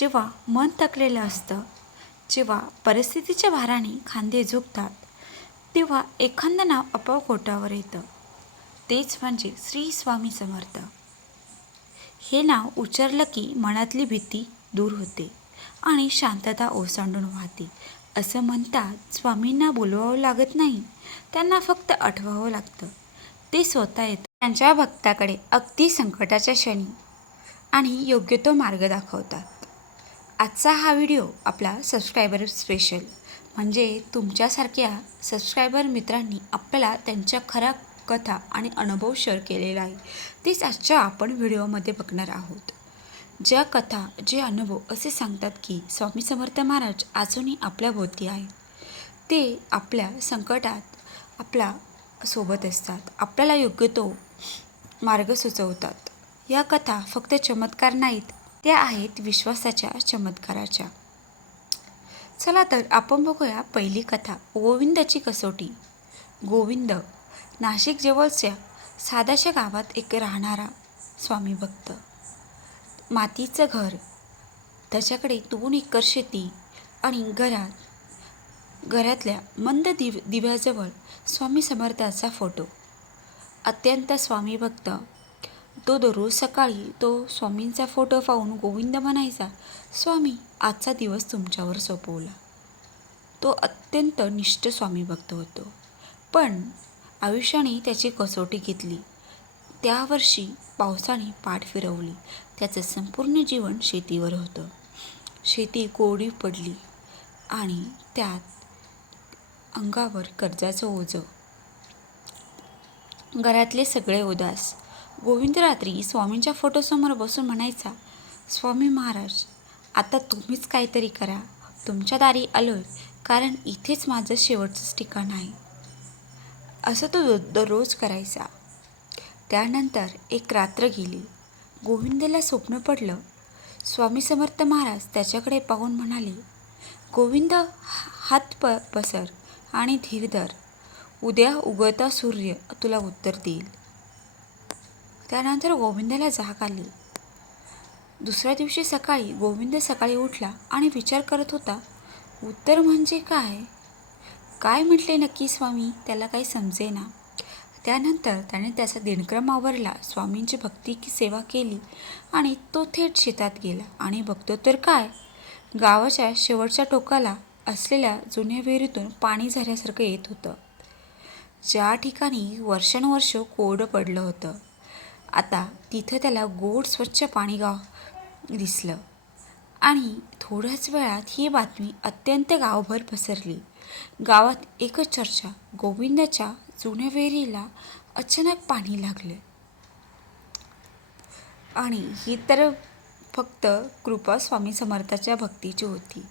जेव्हा मन थकलेलं असतं जेव्हा परिस्थितीच्या भाराने खांदे झुकतात तेव्हा एखादं नाव आपोआप कोटावर येतं. तेच म्हणजे श्री स्वामी समर्थ. हे नाव उच्चारलं की मनातली भीती दूर होते आणि शांतता ओसंडून वाहते. असं म्हणतात स्वामींना बोलवावं लागत नाही त्यांना फक्त आठवावं लागतं. ते स्वतः येतं त्यांच्या भक्ताकडे अगदी संकटाच्या क्षणी आणि योग्य तो मार्ग दाखवतात. आजचा हा व्हिडिओ आपला सबस्क्रायबर स्पेशल म्हणजे तुमच्यासारख्या सबस्क्रायबर मित्रांनी आपल्याला त्यांच्या खऱ्या कथा आणि अनुभव शेअर केलेला आहे. तेच आजच्या आपण व्हिडिओमध्ये बघणार आहोत. ज्या कथा जे अनुभव असे सांगतात की स्वामी समर्थ महाराज अजूनही आपल्या भोवती आहेत ते आपल्या संकटात आपला सोबत असतात. आपल्याला योग्य तो मार्ग सुचवतात. या कथा फक्त चमत्कार नाहीत त्या आहेत विश्वासाच्या चमत्काराच्या. चला तर आपण बघूया पहिली कथा गोविंदाची कसोटी. गोविंद नाशिक जवळच्या साधाशा गावात एक राहणारा स्वामी भक्त. मातीचं घर. त्याच्याकडे दोन एकर शेती आणि घरात घरातल्या मंद दिव दिव्याजवळ स्वामी समर्थाचा फोटो. अत्यंत स्वामी भक्त तो दररोज सकाळी तो स्वामींचा फोटो पाहून गोविंद म्हणायचा स्वामी आजचा दिवस तुमच्यावर सोपवला. तो अत्यंत निष्ठ स्वामी भक्त होतो. पण आयुष्याने त्याची कसोटी घेतली. त्या वर्षी पावसाने पाठ फिरवली. त्याचं संपूर्ण जीवन शेतीवर होतं. शेती कोरडी पडली आणि त्यात अंगावर कर्जाचं ओझं. घरातले सगळे उदास गोविंद रात्री स्वामींच्या फोटोसमोर बसून म्हणायचा स्वामी महाराज आता तुम्हीच काहीतरी करा. तुमच्या दारी आलोय कारण इथेच माझं शेवटचंच ठिकाण आहे. असं तो दररोज करायचा. त्यानंतर एक रात्र गेली. गोविंदला स्वप्न पडलं. स्वामी समर्थ महाराज त्याच्याकडे पाहून म्हणाले गोविंद हात प पसर आणि धीरधर उद्या उगवता सूर्य तुला उत्तर देईल. त्यानंतर गोविंदाला जाग आली. दुसऱ्या दिवशी सकाळी गोविंद सकाळी उठला आणि विचार करत होता उत्तर म्हणजे काय? काय म्हटले नक्की स्वामी? त्याला काही समजेना. त्यानंतर त्याने त्याचा दिनक्रम आवरला स्वामींची भक्ती की सेवा केली आणि तो थेट शेतात गेला. आणि बघतो तर काय? गावाच्या शेवटच्या टोकाला असलेल्या जुन्या विहिरीतून पाणी झाल्यासारखं येत होतं. ज्या ठिकाणी वर्षानुवर्ष कोरडं पडलं होतं. आता तिथं त्याला गोड स्वच्छ पाणी गाव दिसलं. आणि थोड्याच वेळात ही बातमी अत्यंत गावभर पसरली. गावात एकच चर्चा गोविंदाच्या जुन्या विहिरीला अचानक पाणी लागले. आणि ही तर फक्त कृपा स्वामी समर्थाच्या भक्तीची होती.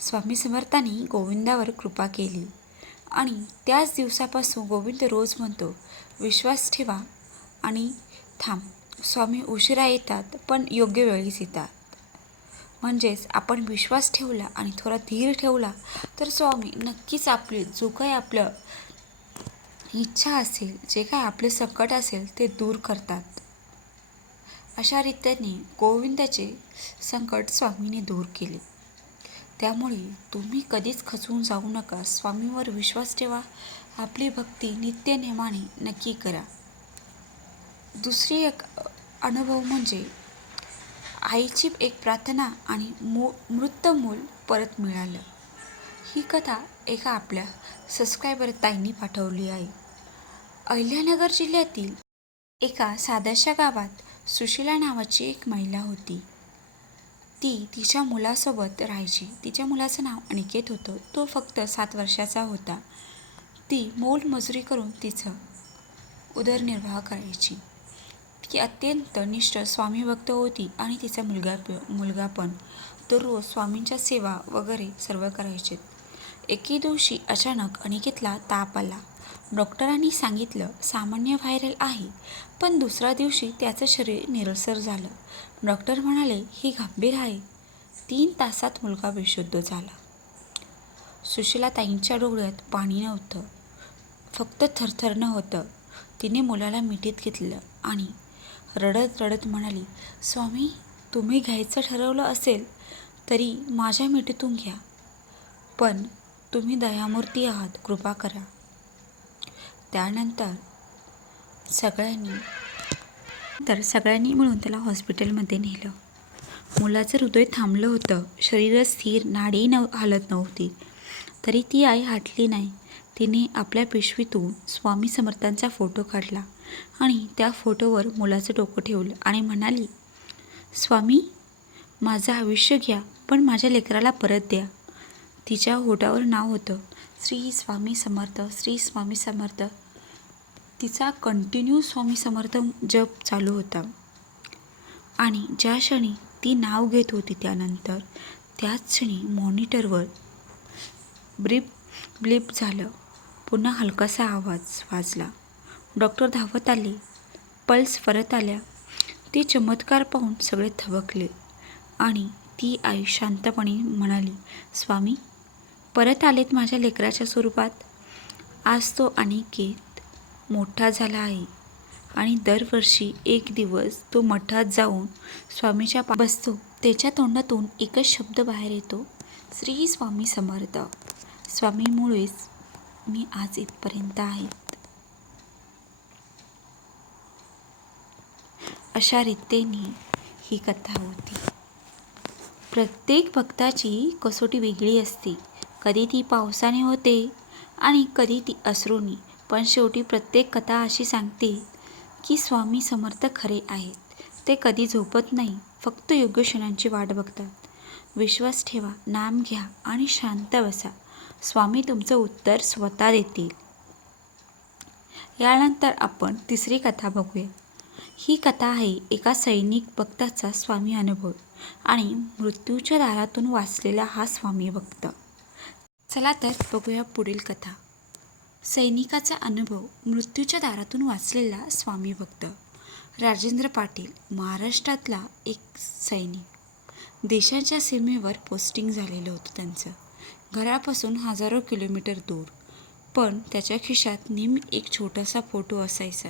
स्वामी समर्थांनी गोविंदावर कृपा केली. आणि त्याच दिवसापासून गोविंद रोज म्हणतो विश्वास ठेवा आणि थांब. स्वामी उशिरा येतात पण योग्य वेळीच येतात. म्हणजेच आपण विश्वास ठेवला आणि थोडा धीर ठेवला तर स्वामी नक्कीच आपली जो काही आपलं इच्छा असेल जे काय आपले संकट असेल ते दूर करतात. अशा रीतीने गोविंदाचे संकट स्वामीने दूर केले. त्यामुळे तुम्ही कधीच खचून जाऊ नका. स्वामीवर विश्वास ठेवा. आपली भक्ती नित्यनेमाने नक्की करा. दुसरी एक अनुभव म्हणजे आईची एक प्रार्थना आणि मू मृत मूल परत मिळालं. ही कथा एका आपल्या सबस्क्रायबर ताईंनी पाठवली आहे. अहिल्यानगर जिल्ह्यातील एका साध्याशा गावात सुशीला नावाची एक महिला होती. ती तिच्या मुलासोबत राहायची. तिच्या मुलाचं नाव अनिकेत होतं. तो फक्त सात वर्षाचा होता. ती मोलमजुरी करून तिचं उदरनिर्वाह करायची. ती अत्यंत निष्ठ स्वामीभक्त होती आणि तिचा मुलगा मुलगा पण. दररोज स्वामींच्या सेवा वगैरे सर्व करायचे. एके दिवशी अचानक अनिकेतला ताप आला. डॉक्टरांनी सांगितलं सामान्य व्हायरल आहे पण दुसऱ्या दिवशी त्याचं शरीर निरसर झालं. डॉक्टर म्हणाले ही गंभीर आहे. तीन तासात मुलगा बेशुद्ध झाला. सुशीला ताईंच्या डोळ्यात पाणी नव्हतं. फक्त थरथरणं होतं. तिने मुलाला मिठीत घेतलं आणि रडत रडत म्हणाली स्वामी तुम्ही घ्यायचं ठरवलं असेल तरी माझ्या मिठीतून घ्या. पण तुम्ही दयामूर्ती आहात कृपा करा. त्यानंतर सगळ्यांनी तर सगळ्यांनी मिळून त्याला हॉस्पिटलमध्ये नेलं. मुलाचं हृदय थांबलं होतं. शरीर स्थिर नाडी न हालत नव्हती. तरी ती आई हाटली नाही. तिने आपल्या पिशवीतून स्वामी समर्थांचा फोटो काढला. आणि त्या फोटोवर मुलाचं डोकं ठेवलं आणि म्हणाली स्वामी माझं आयुष्य घ्या पण माझ्या लेकराला परत द्या. तिच्या होटावर नाव होतं श्री स्वामी समर्थ श्री स्वामी समर्थ. तिचा कंटिन्यू स्वामी समर्थ जप चालू होता. आणि ज्या क्षणी ती नाव घेत होती त्यानंतर त्याच क्षणी मॉनिटरवर ब्रीप ब्लिप झालं. पुन्हा हलकासा आवाज वाजला. डॉक्टर धावत आले. पल्स परत आल्या. ते चमत्कार पाहून सगळे थबकले. आणि ती आई शांतपणे म्हणाली स्वामी परत आलेत माझ्या लेकराच्या स्वरूपात? आज तो अनिकेत मोठा झाला आहे आणि दरवर्षी एक दिवस तो मठात जाऊन स्वामीच्या पा बसतो. त्याच्या तोंडातून एकच शब्द बाहेर येतो श्री स्वामी समर्थ. स्वामीमुळेच मी आज इथपर्यंत आहे. अशा रीतीने ही कथा होती. प्रत्येक भक्ताची कसोटी वेगळी असते. कधी ती पावसाने होते आणि कधी ती असरूनी पण शेवटी प्रत्येक कथा अशी सांगते की स्वामी समर्थ खरे आहेत. ते कधी झोपत नाही फक्त योग्य क्षणांची वाट बघतात. विश्वास ठेवा नाम घ्या आणि शांत बसा. स्वामी तुमचं उत्तर स्वतः देतील. यानंतर आपण तिसरी कथा बघूया. ही कथा आहे एका सैनिक भक्ताचा स्वामी अनुभव आणि मृत्यूच्या दारातून वाचलेला हा स्वामी भक्त. चला तर बघूया पुढील कथा. सैनिकाचा अनुभव मृत्यूच्या दारातून वाचलेला स्वामी भक्त. राजेंद्र पाटील महाराष्ट्रातला एक सैनिक. देशाच्या सीमेवर पोस्टिंग झालेलं होतं त्यांचं. घरापासून हजारो किलोमीटर दूर. पण त्याच्या खिशात नेहमी एक छोटासा फोटो असायचा.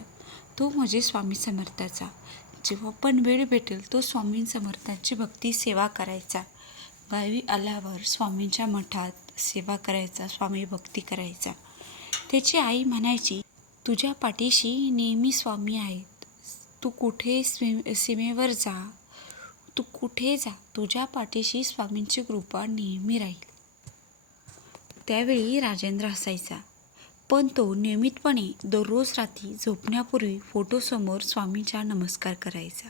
तो म्हणजे स्वामी समर्थाचा. जेव्हा पण वेळ भेटेल तो स्वामी समर्थांची भक्ती सेवा करायचा. गावी आल्यावर स्वामींच्या मठात सेवा करायचा स्वामी भक्ती करायचा. त्याची आई म्हणायची तुझ्या पाठीशी नेहमी स्वामी आहेत. तू कुठे स्वी सीमेवर जा? तू कुठे जा? तुझ्या पाठीशी स्वामींची कृपा नेहमी राहील. त्यावेळी राजेंद्र हसायचा पण तो नियमितपणे दररोज रात्री झोपण्यापूर्वी फोटोसमोर स्वामींचा नमस्कार करायचा.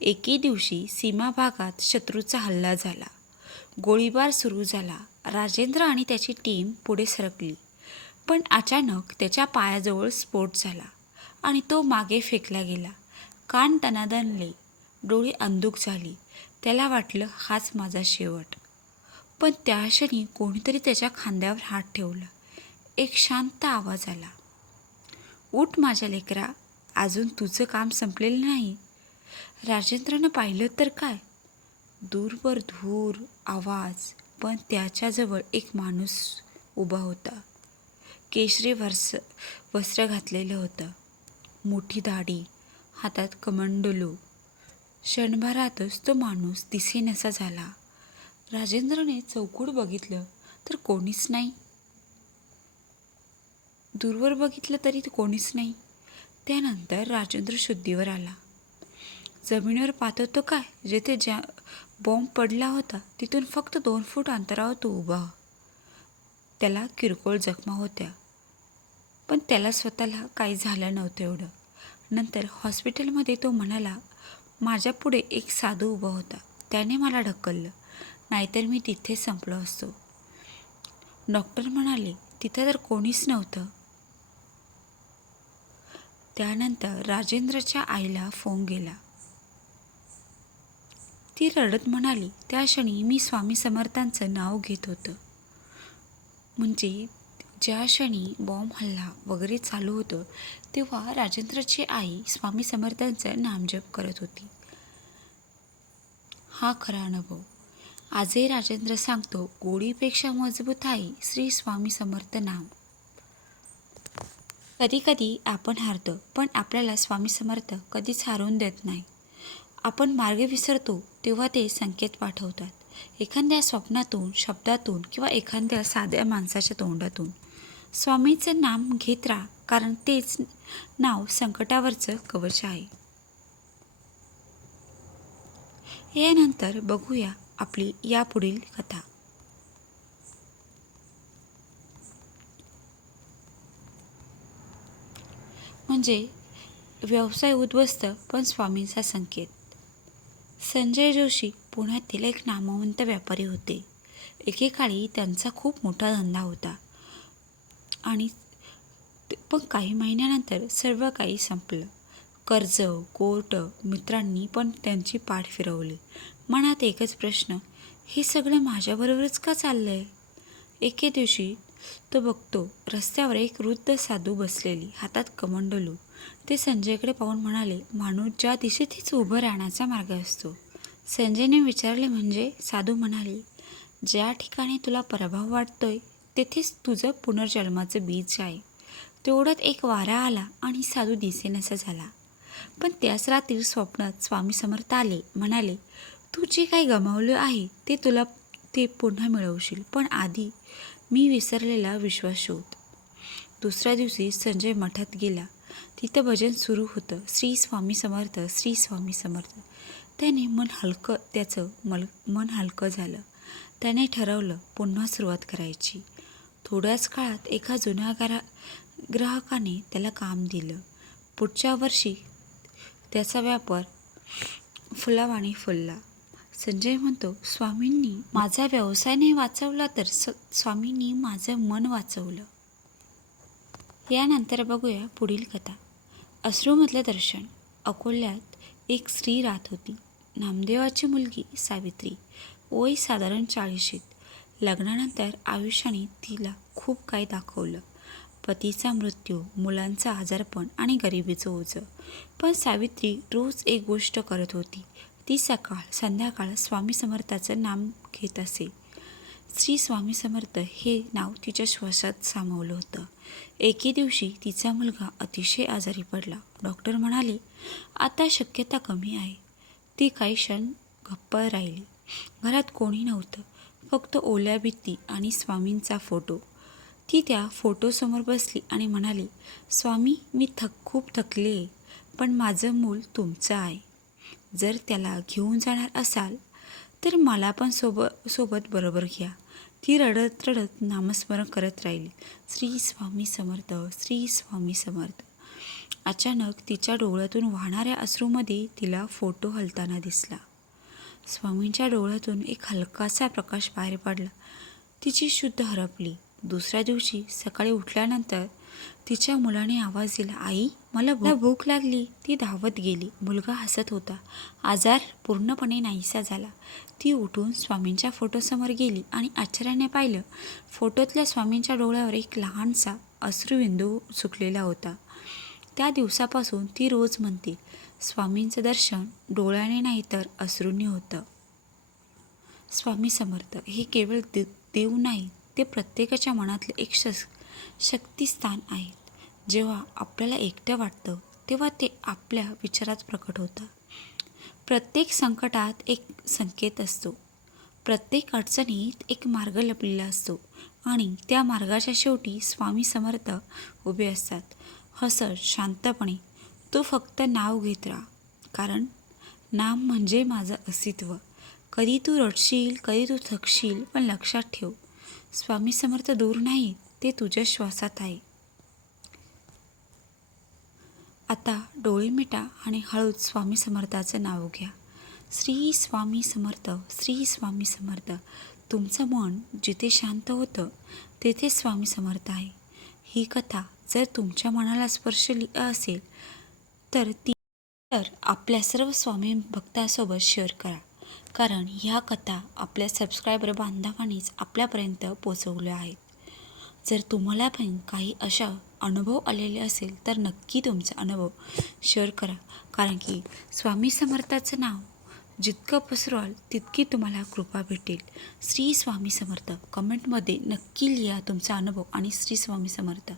एके दिवशी सीमा भागात शत्रूचा हल्ला झाला. गोळीबार सुरू झाला. राजेंद्र आणि त्याची टीम पुढे सरकली. पण अचानक त्याच्या पायाजवळ स्फोट झाला आणि तो मागे फेकला गेला. कान तनादनले. डोळे अंधुक झाली. त्याला वाटलं हाच माझा शेवट. पण त्या क्षणी कोणीतरी त्याच्या खांद्यावर हात ठेवला. एक शांत आवाज आला. उठ माझ्या लेकरा अजून तुझं काम संपलेलं नाही. राजेंद्रनं पाहिलं तर काय? दूरवर धूर आवाज पण त्याच्याजवळ एक माणूस उभा होता. केशरी वर्स वस्त्र घातलेलं होतं. मोठी दाढी हातात कमंडलू. क्षणभरातच तो माणूस दिसेनसा झाला. राजेंद्रने चौकूट बघितलं तर कोणीच नाही. दूरवर बघितलं तरी कोणीच नाही. त्यानंतर राजेंद्र शुद्धीवर आला. जमिनीवर पाहत काय? जिथे ज्या बॉम्ब पडला होता तिथून फक्त दोन फूट अंतरावर तो उभा. त्याला किरकोळ जखमा होत्या. पण त्याला स्वतःला काही झालं नव्हतं एवढं. नंतर हॉस्पिटलमध्ये तो म्हणाला माझ्यापुढे एक साधू उभा होता. त्याने मला ढकललं. नाहीतर मी तिथे संपलो असतो. डॉक्टर म्हणाले तिथं तर कोणीच नव्हतं. त्यानंतर राजेंद्रच्या आईला फोन गेला. ती रडत म्हणाली त्या क्षणी मी स्वामी समर्थांचं नाव घेत होतं. म्हणजे ज्या क्षणी बॉम्ब हल्ला वगैरे चालू होतं तेव्हा राजेंद्रची आई स्वामी समर्थांचं नामजप करत होती. हा खरा अनुभव. आजही राजेंद्र सांगतो गोडीपेक्षा मजबूत आहे श्री स्वामी समर्थ नाम कधीकधी आपण हारतो पण आपल्याला स्वामी समर्थ कधीच हारून देत नाही. आपण मार्ग विसरतो तेव्हा ते संकेत पाठवतात. एखाद्या स्वप्नातून शब्दातून किंवा एखाद्या साध्या माणसाच्या तोंडातून. स्वामीचं नाम घेत राहा कारण तेच नाव संकटावरचं कवच आहे. यानंतर बघूया आपली यापुढील कथा. म्हणजे व्यवसाय उद्ध्वस्त पण स्वामींचा संकेत. संजय जोशी पुण्यातील एक नामवंत व्यापारी होते. एकेकाळी त्यांचा खूप मोठा धंदा होता. आणि पण काही महिन्यानंतर सर्व काही संपलं. कर्ज कोर्ट मित्रांनी पण त्यांची पाठ फिरवली. मनात एकच प्रश्न हे सगळं माझ्याबरोबरच का चाललं आहे एके दिवशी तो बघतो रस्त्यावर एक वृद्ध साधू बसलेली हातात कमंडलू ते संजयकडे पाहून म्हणाले माणूस ज्या दिशेतच उभं राहण्याचा मार्ग असतो. संजयने विचारले म्हणजे साधू म्हणाले ज्या ठिकाणी तुला प्रभाव वाटतोय तेथेच तुझं पुनर्जन्माचं बीज आहे. तेवढ्यात एक वारा आला आणि साधू दिसेनासा झाला. पण त्याच रात्री स्वप्नात स्वामी समर्थ आले म्हणाले तू जे काही गमावलं आहे ते तुला ते पुन्हा मिळवशील. पण आधी मी विसरलेला विश्वास शोध. दुसऱ्या दिवशी संजय मठात गेला. तिथं भजन सुरू होतं. श्री स्वामी समर्थ श्री स्वामी समर्थ. त्याने मन हलकं त्याचं मल मन हलकं झालं. त्याने ठरवलं पुन्हा सुरुवात करायची. थोड्याच काळात एका जुन्या ग्रा ग्राहकाने त्याला काम दिलं. पुढच्या वर्षी त्याचा व्यापार फुलावाणी फुलला. संजय म्हणतो स्वामींनी माझा व्यवसाय नाही वाचवला तर स स्वामींनी माझं मन वाचवलं. यानंतर बघूया पुढील कथा. अश्रूमधलं दर्शन. अकोल्यात एक स्त्री राहत होती. नामदेवाची मुलगी सावित्री. वय साधारण चाळीशीत. लग्नानंतर आयुष्याने तिला खूप काही दाखवलं. पतीचा मृत्यू मुलांचं आजारपण आणि गरिबीचं ओझं. पण सावित्री रोज एक गोष्ट करत होती. ती सकाळ संध्याकाळ स्वामी समर्थाचं नाम घेत असे. श्री स्वामी समर्थ हे नाव तिच्या श्वासात सामावलं होतं. एके दिवशी तिचा मुलगा अतिशय आजारी पडला. डॉक्टर म्हणाले आता शक्यता कमी आहे. ती काही क्षण गप्प राहिली. घरात कोणी नव्हतं फक्त ओल्या भित्ती आणि स्वामींचा फोटो. ती त्या फोटोसमोर बसली आणि म्हणाली स्वामी मी थक खूप थकले पण माझं मूल तुमचं आहे. जर त्याला घेऊन जाणार असाल तर मला पण सोबत सोबत बरोबर घ्या. ती रडत रडत नामस्मरण करत राहिली. श्री स्वामी समर्थ श्री स्वामी समर्थ. अचानक तिच्या डोळ्यातून वाहणाऱ्या अश्रूमध्ये तिला फोटो हलताना दिसला. स्वामींच्या डोळ्यातून एक हलकासा प्रकाश बाहेर पडला. तिची शुद्ध हरपली. दुसऱ्या दिवशी सकाळी उठल्यानंतर तिच्या मुलाने आवाज दिला आई मला भूक. भूक लागली. ती धावत गेली. मुलगा हसत होता. आजार पूर्णपणे नाहीसा झाला. ती उठून स्वामींच्या फोटोसमोर गेली आणि आश्चर्याने पाहिलं फोटोतल्या स्वामींच्या डोळ्यावर एक लहानसा अश्रुबिंदू सुकलेला होता. त्या दिवसापासून ती रोज म्हणते स्वामींचं दर्शन डोळ्याने नाही तर अश्रूंनी होतं. स्वामी समर्थ हे केवळ दे देव नाही ते प्रत्येकाच्या मनातले एक शस शक्तिस्थान आहेत. जेव्हा आपल्याला एकटं वाटतं तेव्हा ते आपल्या विचारात प्रकट होतं. प्रत्येक संकटात एक संकेत असतो. प्रत्येक अडचणीत एक मार्ग लपलेला असतो आणि त्या मार्गाच्या शेवटी स्वामी समर्थ उभे असतात. हसत शांतपणे तू फक्त नाव घेत राहा. कारण नाम म्हणजे माझं अस्तित्व. कधी तू रडशील कधी तू थकशील पण लक्षात ठेव. स्वामी समर्थ दूर नाहीत. ते तुझ्या श्वासात आहे. आता डोळे मिटा आणि हळूच स्वामी समर्थाचं नाव घ्या. श्री स्वामी समर्थ श्री स्वामी समर्थ. तुमचं मन जिथे शांत होतं तेथे स्वामी समर्थ आहे. ही कथा जर तुमच्या मनाला स्पर्शली असेल तर ती तर आपल्या सर्व स्वामी भक्तांसोबत शेअर करा. कारण ह्या कथा आपल्या सबस्क्रायबर बांधवांनीच आपल्यापर्यंत पोचवल्या आहेत. जर तुम्हाला पण काही अशा अनुभव आलेले असेल तर नक्की तुमचा अनुभव शेअर करा. कारण की स्वामी समर्थाचं नाव जितकं पसरवाल तितकी तुम्हाला कृपा भेटेल. श्री स्वामी समर्थ. कमेंटमध्ये नक्की लिहा तुमचा अनुभव आणि श्री स्वामी समर्थ.